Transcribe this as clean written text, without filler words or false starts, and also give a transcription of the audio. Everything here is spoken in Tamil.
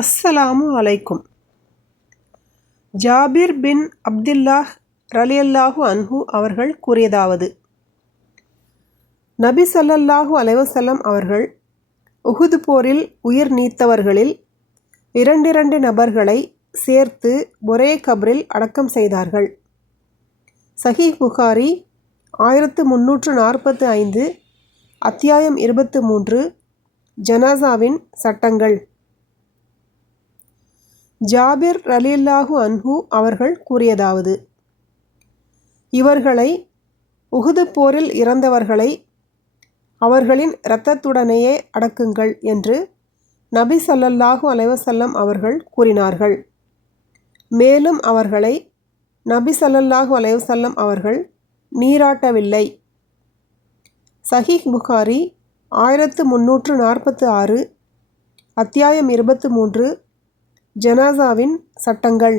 அஸ்ஸலாமு அலைக்கும். ஜாபிர் பின் அப்துல்லாஹ் ரலியல்லாஹு அன்ஹு அவர்கள் கூறியதாவது, நபி ஸல்லல்லாஹு அலைஹி வஸல்லம் அவர்கள் உஹுது போரில் உயிர் நீத்தவர்களில் இரண்டிரண்டு நபர்களை சேர்த்து ஒரே கபரில் அடக்கம் செய்தார்கள். சஹீஹ் புகாரி 1345, அத்தியாயம் 23, ஜனாசாவின் சட்டங்கள். ஜாபிர் ரலியல்லாஹு அன்ஹு அவர்கள் கூறியதாவது, இவர்களை உஹுது போரில் இறந்தவர்களை அவர்களின் இரத்தத்துடனேயே அடக்குங்கள் என்று நபி ஸல்லல்லாஹு அலைஹி வஸல்லம் அவர்கள் கூறினார்கள். மேலும் அவர்களை நபி ஸல்லல்லாஹு அலைஹி வஸல்லம் அவர்கள் நீராட்டவில்லை. சஹீஹ் புகாரி 1346, அத்தியாயம் 23, ஜனாசாவின் சட்டங்கள்.